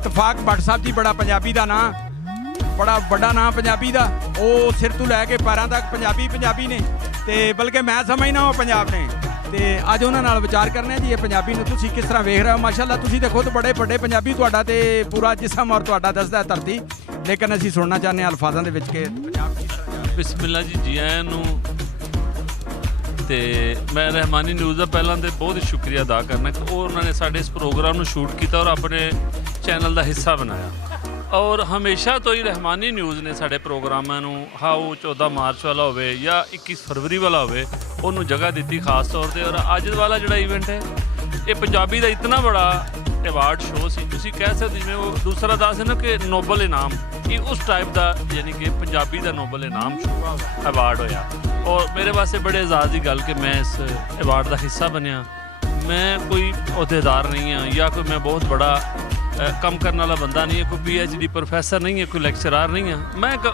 इतफाक भट्ट साहब जी बड़ा पंजाबी का नाम, बड़ा बड़ा नाम पंजाबी का, वो सिर तो लैके पैरों तक पंजाबी ने, तो बल्कि मैं समझना वो पंजाब ने। तो अज उन्होंने विचार करने जी ये पंजाबी नूं तुसीं किस तरह वेख रहे हो। माशाअल्लाह तुसीं तो खुद बड़े बड़े पंजाबी, तुहाडा ते पूरा जिसम और तुहाडा दसदा धरती, लेकिन असीं सुनना चाहते हैं अल्फाजां दे विच कि पंजाब किस तरह। बिस्मिल्लाह जी, जी आयां नूं। ते मैं रहमानी न्यूज़ का पहलां तो बहुत ही शुक्रिया अदा करना कि उन्होंने साडे इस प्रोग्राम में शूट किया और अपने चैनल का हिस्सा बनाया। और हमेशा तो ही रहमानी न्यूज़ ने साडे प्रोग्रामां नूं, हाँ वो 14 मार्च वाला होवे या 21 फरवरी वाला होवे, उन्होंने जगह दी खास तौर पर। और अज वाला जो इवेंट है ये पंजाबी का इतना बड़ा अवार्ड शो सी, तुसीं कह सकते जिवें वो दूसरा दस है ना कि नोबल इनाम, कि उस टाइप का यानी कि पंजाबी का नोबल इनाम शो अवार्ड होया। और मेरे वास्ते बड़े एजाज़ की गल कि मैं इस अवार्ड का हिस्सा बनया। मैं कोई अहदेदार नहीं हाँ या कोई मैं बहुत बड़ा कम करने वाला बंदा नहीं है, कोई PhD प्रोफैसर नहीं है, कोई लेक्चरार नहीं है। मैं एक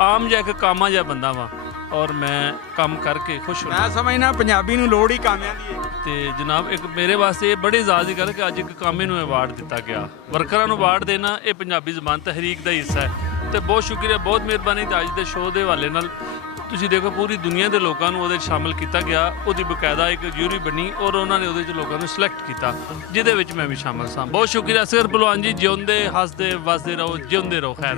आम जिहा एक कामा जिहा बंदा वां और मैं काम करके खुश हूँ। मैं समझना पंजाबी नूं लोड़ ही कामियां दी है। तो जनाब एक मेरे वास्ते बड़ी एजाज़ की गल कि अज एक कामे नूं अवार्ड दिता गया, वर्करां नूं अवार्ड देना ये पंजाबी ज़बान तहरीक का हिस्सा है। तो बहुत शुक्रिया, बहुत मेहरबानी। तो अज के शो के हवाले नाल तुसीं देखो पूरी दुनिया के लोगों को वो शामिल किया गया, उसकी बकायदा एक ज्यूरी बनी और उन्होंने वो लोगों को सिलेक्ट किया, जिहदे मैं भी शामिल सा। बहुत शुक्रिया असगर पहलवान जी, जिउंदे हसदे वसदे रहो, जिउंदे रहो, खैर।